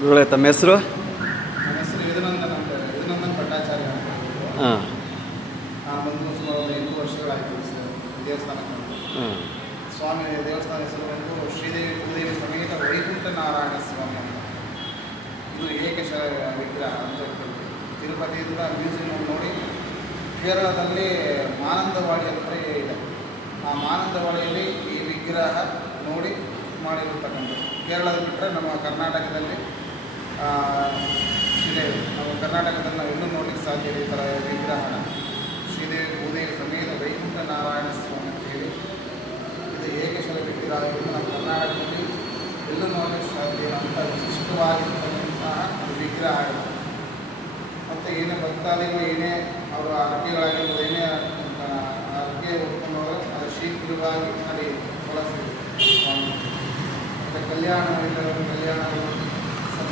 ಗುರುಗಳೇ ತಮ್ಮ ಹೆಸರು. ಹಾಂ. ಹಾಂ. ಸ್ವಾಮಿ ದೇವಸ್ಥಾನ ಹೆಸರು ಬಂದು ಶ್ರೀದೇವಿ ಭೂದೇವಿ ಸಮೇತ ವೈಕುಂಠ ನಾರಾಯಣ ಸ್ವಾಮಿ ಇದು ಏಕಶ ವಿಗ್ರಹ ಅಂತ ತಿರುಪತಿಯಿಂದ ಮ್ಯೂಸಿಯಂ ನೋಡಿ ಕೇರಳದಲ್ಲಿ ಮಾನಂದವಾಡಿ ಅಂತ ಇದೆ. ಆ ಮಾನಂದವಾಡಿಯಲ್ಲಿ ಈ ವಿಗ್ರಹ ನೋಡಿ ಮಾಡಿರತಕ್ಕಂಥದ್ದು. ಕೇರಳದ ಬಿಟ್ಟರೆ ನಮ್ಮ ಕರ್ನಾಟಕದಲ್ಲಿ ಆ, ನಾವು ಕರ್ನಾಟಕದಲ್ಲಿ ನಾವು ಎಲ್ಲೂ ನೋಡಲಿಕ್ಕೆ ಸಾಧ್ಯ ಈ ಥರ ವಿಗ್ರಹ ಶ್ರೀದೇವಿ ಭೂದೇವಿ ಸಮೇತ ವೈಕುಂಠ ನಾರಾಯಣ ಸ್ವಾಮಿ ಅಂತ ಹೇಳಿ. ಇದು ಹೇಗೆ ವಿಗ್ರಹ ಇದು ನಮ್ಮ ಕರ್ನಾಟಕದಲ್ಲಿ ಎಲ್ಲೂ ನೋಡಲಿಕ್ಕೆ ಸಾಧ್ಯ ಅಂತ ವಿಶಿಷ್ಟವಾಗಿರ್ತಕ್ಕಂತಹ ವಿಗ್ರಹ ಮತ್ತು ಏನೇ ಭಕ್ತಾದಿಗಳು ಏನೇ ಅವರ ಅರ್ಕೆಗಳಾಗಿರ್ಬೋದು ಏನೇ ಅರ್ಕೆ ಹೊತ್ಕೊಂಡವರು ಅದು ಶೀಘ್ರವಾಗಿ ಅಲ್ಲಿ ಬಳಸ್ತೀವಿ ಮತ್ತು ಕಲ್ಯಾಣ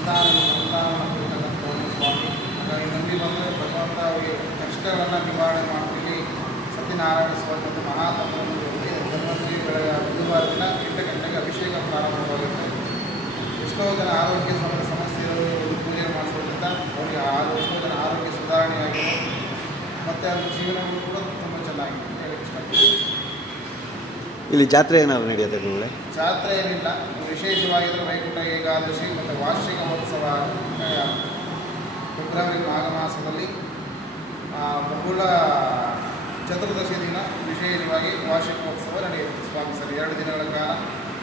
ಸ್ವಾಮಿ ಹಾಗಾಗಿ ಬಂದರೆ ಅವರಿಗೆ ಕಷ್ಟಗಳನ್ನು ನಿವಾರಣೆ ಮಾಡ್ತೀವಿ ಸತ್ಯನಾರಾಯಣ ಸ್ವಾಮಿ ಮತ್ತು ಮಹಾತತ್ವವನ್ನು ಧನ್ವಂತರಿ ಬೆಳಗ್ಗೆ ದಿನ ಅಭಿಷೇಕ ಪ್ರಾರಂಭವಾಗುತ್ತೆ ಎಷ್ಟೋ ಜನ ಆರೋಗ್ಯ ಸಮಸ್ಯೆ ಇರೋದು ಪೂಜೆ ಅವರಿಗೆ ಎಷ್ಟೋ ಆರೋಗ್ಯ ಸುಧಾರಣೆಯಾಗಿದೆ ಮತ್ತು ಅದು ಜೀವನಗಳು ಕೂಡ ತುಂಬ ಚೆನ್ನಾಗಿದೆ ಹೇಳಕ್ಕೆ ಇಷ್ಟಪಡ್ತೀನಿ ಇಲ್ಲಿ ಜಾತ್ರೆ ಏನಾದ್ರು ನಡೆಯುತ್ತೆ ಗುರುಗಳೇ? ಜಾತ್ರೆ ಏನಿಲ್ಲ. ವಿಶೇಷವಾಗಿದ್ದರೆ ವೈಕುಂಠ ಏಕಾದಶಿ ಮತ್ತು ವಾರ್ಷಿಕ ಮಹೋತ್ಸವ ಫೆಬ್ರವರಿ ಮಾಘ ಮಾಸದಲ್ಲಿ. ಬಹುಳ ಚತುರ್ದಶಿ ದಿನ ವಿಶೇಷವಾಗಿ ವಾರ್ಷಿಕ ಮಹೋತ್ಸವ ನಡೆಯುತ್ತೆ. ಸ್ವಾಮಿ ಸರ್ ಎರಡು ದಿನಗಳ ಕಾಲ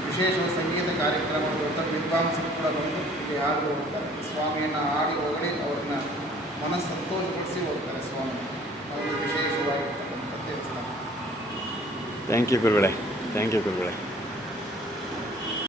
ವಿಶೇಷ ಸಂಗೀತ ಕಾರ್ಯಕ್ರಮ ಅಂತ ವಿದ್ವಾಂಸರು ಕೂಡ ಬಂದು ಇಲ್ಲಿ ಹಾಡು ಹೋಗ್ತಾರೆ ಸ್ವಾಮಿಯನ್ನು ಹಾಡಿ ಹೊಗಳಿ ಅವ್ರನ್ನ ಮನಸ್ಸು ಸಂತೋಷಪಡಿಸಿ ಹೋಗ್ತಾರೆ ಸ್ವಾಮಿ. ಅವರು ವಿಶೇಷವಾಗಿರ್ತಕ್ಕಂಥ ದೇವಸ್ಥಾನ. ಥ್ಯಾಂಕ್ ಯು ಗುರುಗಳೇ. ಥ್ಯಾಂಕ್ ಯು ಗುರುಗಳೇ